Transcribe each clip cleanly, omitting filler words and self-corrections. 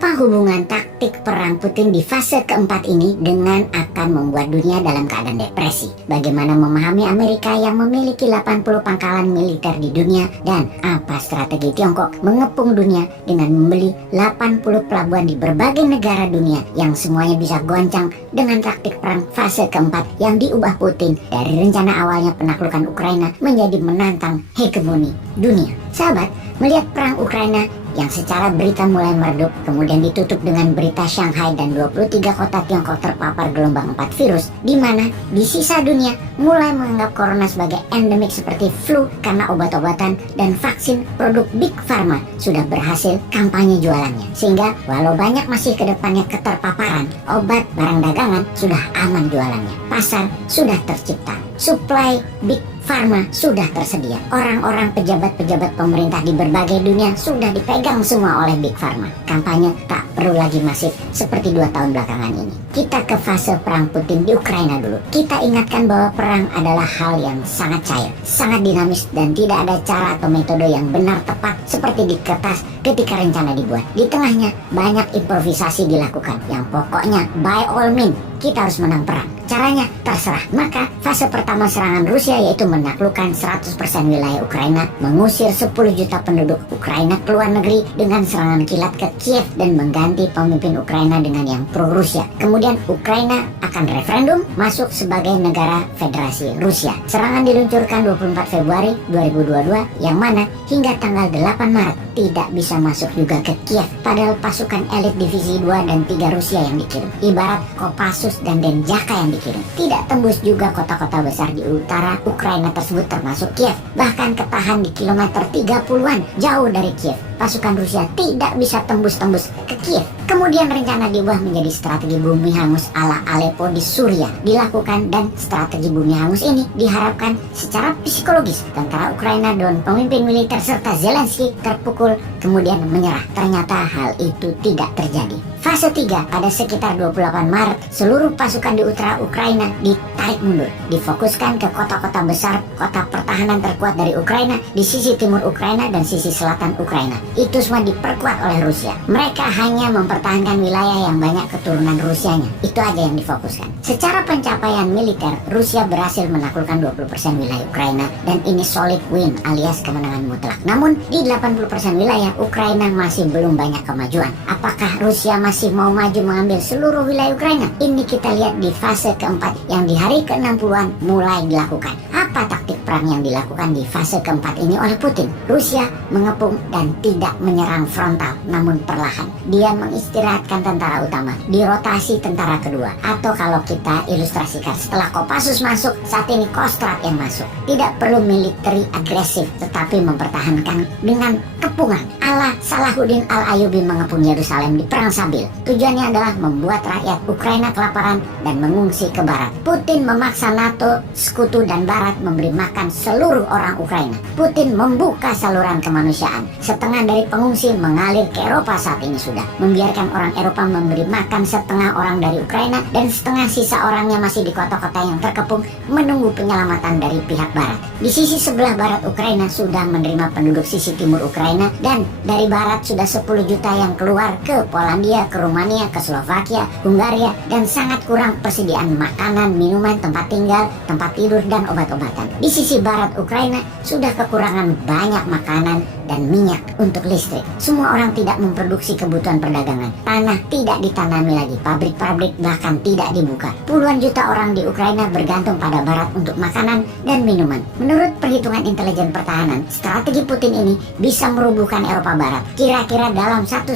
Apa hubungan taktik perang Putin di fase keempat ini dengan akan membuat dunia dalam keadaan depresi? Bagaimana memahami Amerika yang memiliki 80 pangkalan militer di dunia? Dan apa strategi Tiongkok mengepung dunia dengan membeli 80 pelabuhan di berbagai negara dunia yang semuanya bisa goncang dengan taktik perang fase keempat yang diubah Putin dari rencana awalnya penaklukan Ukraina menjadi menantang hegemoni dunia? Sahabat, melihat perang Ukraina yang secara berita mulai meredup, kemudian ditutup dengan berita Shanghai dan 23 kota Tiongkok terpapar gelombang 4 virus, di mana di sisa dunia mulai menganggap corona sebagai endemik seperti flu karena obat-obatan dan vaksin produk Big Pharma sudah berhasil kampanye jualannya. Sehingga walau banyak masih ke depannya keterpaparan, obat barang dagangan sudah aman jualannya. Pasar sudah tercipta. Supply Big Pharma sudah tersedia. Orang-orang pejabat-pejabat pemerintah di berbagai dunia sudah dipegang semua oleh Big Pharma. Kampanye tak perlu lagi masif seperti 2 tahun belakangan ini. Kita ke fase perang Putin di Ukraina dulu. Kita ingatkan bahwa perang adalah hal yang sangat cair, sangat dinamis, dan tidak ada cara atau metode yang benar tepat seperti di kertas ketika rencana dibuat. Di tengahnya banyak improvisasi dilakukan. Yang pokoknya by all means kita harus menang perang. Caranya terserah. Maka fase pertama serangan Rusia yaitu menaklukkan 100% wilayah Ukraina, mengusir 10 juta penduduk Ukraina ke luar negeri dengan serangan kilat ke Kiev dan mengganti pemimpin Ukraina dengan yang pro-Rusia. Kemudian Ukraina akan referendum masuk sebagai negara federasi Rusia. Serangan diluncurkan 24 Februari 2022 yang mana hingga tanggal 8 Maret tidak bisa masuk juga ke Kiev, padahal pasukan elit divisi 2 dan 3 Rusia yang dikirim. Ibarat Kopassus dan Denjaka yang dikirim. Tidak tembus juga kota-kota besar di utara Ukraina tersebut termasuk Kiev. Bahkan ketahan di kilometer 30-an jauh dari Kiev. Pasukan Rusia tidak bisa tembus-tembus ke Kiev. Kemudian rencana diubah menjadi strategi bumi hangus ala Aleppo di Suriah dilakukan, dan strategi bumi hangus ini diharapkan secara psikologis tentara Ukraina dan pemimpin militer serta Zelensky terpukul kemudian menyerah. Ternyata hal itu tidak terjadi. Fase 3 pada sekitar 28 Maret seluruh pasukan di utara Ukraina ditarik mundur, difokuskan ke kota-kota besar, kota pertahanan terkuat dari Ukraina di sisi timur Ukraina dan sisi selatan Ukraina. Itu semua diperkuat oleh Rusia. Mereka hanya mempertahankan wilayah yang banyak keturunan Rusianya. Itu aja yang difokuskan. Secara pencapaian militer, Rusia berhasil menaklukkan 20% wilayah Ukraina dan ini solid win alias kemenangan mutlak. Namun di 80% wilayah Ukraina masih belum banyak kemajuan. Apakah Rusia masih mau maju mengambil seluruh wilayah Ukraina? Ini kita lihat di fase keempat yang di hari ke-60-an mulai dilakukan. Apa taktik perang yang dilakukan di fase keempat ini oleh Putin? Rusia mengepung dan tidak menyerang frontal, namun perlahan. Dia mengistirahatkan tentara utama, dirotasi tentara kedua. Atau kalau kita ilustrasikan, setelah Kopassus masuk, saat ini Kostrad yang masuk. Tidak perlu military agresif, tetapi mempertahankan dengan kepungan. Ala Salahuddin Al-Ayyubi mengepung Yerusalem di Perang Sabil. Tujuannya adalah membuat rakyat Ukraina kelaparan dan mengungsi ke barat. Putin memaksa NATO, sekutu dan barat memberi makan seluruh orang Ukraina. Putin membuka saluran kemanusiaan. Setengah dari pengungsi mengalir ke Eropa saat ini sudah. Membiarkan orang Eropa memberi makan setengah orang dari Ukraina dan setengah sisa orangnya masih di kota-kota yang terkepung menunggu penyelamatan dari pihak barat. Di sisi sebelah barat Ukraina sudah menerima penduduk sisi timur Ukraina, dan dari barat sudah 10 juta yang keluar ke Polandia, ke Rumania, ke Slovakia, Hungaria, dan sangat kurang persediaan makanan, minuman, tempat tinggal, tempat tidur, dan obat-obatan. Di sisi barat Ukraina sudah kekurangan banyak makanan dan minyak untuk listrik. Semua orang tidak memproduksi kebutuhan perdagangan. Tanah tidak ditanami lagi, pabrik-pabrik bahkan tidak dibuka. Puluhan juta orang di Ukraina bergantung pada barat untuk makanan dan minuman. Menurut perhitungan intelijen pertahanan, strategi Putin ini bisa merubuhkan Eropa Barat. Kira-kira dalam 1,5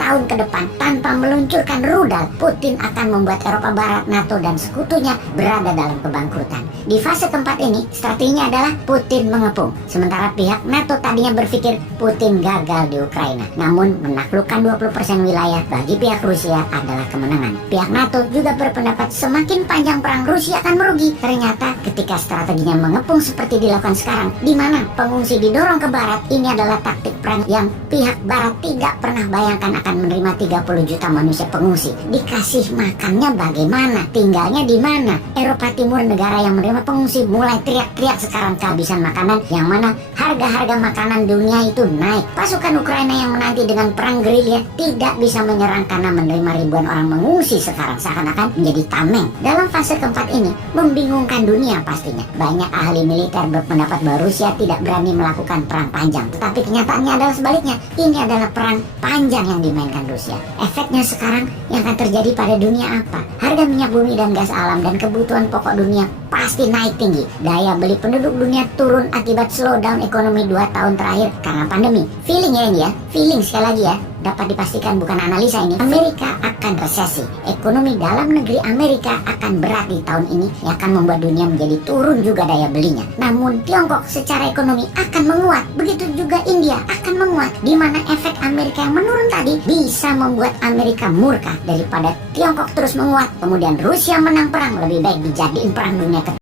tahun ke depan, tanpa meluncurkan rudal, Putin akan membuat Eropa Barat, NATO, dan sekutunya berada dalam kebangkrutan. Di fase keempat ini, strateginya adalah Putin mengepung. Sementara pihak NATO tadinya berpikir Putin gagal di Ukraina. Namun, menaklukkan 20% wilayah bagi pihak Rusia adalah kemenangan. Pihak NATO juga berpendapat semakin panjang perang Rusia akan merugi. Ternyata ketika strateginya mengepung seperti dilakukan sekarang, di mana pengungsi didorong ke barat, ini adalah taktik perang yang pihak barat tidak pernah bayangkan akan menerima 30 juta manusia pengungsi. Dikasih makannya bagaimana? Tinggalnya di mana? Eropa Timur, negara yang menerima pengungsi, mulai teriak-teriak sekarang kehabisan makanan, yang mana harga-harga makanan dunia dunia itu naik. Pasukan Ukraina yang menanti dengan perang gerilya tidak bisa menyerang karena menerima ribuan orang mengungsi sekarang seakan-akan menjadi tameng. Dalam fase keempat ini membingungkan dunia pastinya. Banyak ahli militer berpendapat bahwa Rusia tidak berani melakukan perang panjang, tetapi kenyataannya adalah sebaliknya. Ini adalah perang panjang yang dimainkan Rusia. Efeknya sekarang yang akan terjadi pada dunia apa? Harga minyak bumi dan gas alam dan kebutuhan pokok dunia pasti naik tinggi. Daya beli penduduk dunia turun akibat slowdown ekonomi 2 tahun terakhir karena pandemi. Feeling ya ini ya, feeling sekali lagi ya. Dapat dipastikan bukan analisa ini. Amerika akan resesi. Ekonomi dalam negeri Amerika akan berat di tahun ini yang akan membuat dunia menjadi turun juga daya belinya. Namun Tiongkok secara ekonomi akan menguat. Begitu juga India akan menguat. Di mana efek Amerika yang menurun tadi bisa membuat Amerika murka daripada Tiongkok terus menguat. Kemudian Rusia menang perang, lebih baik dijadiin perang dunia ketiga.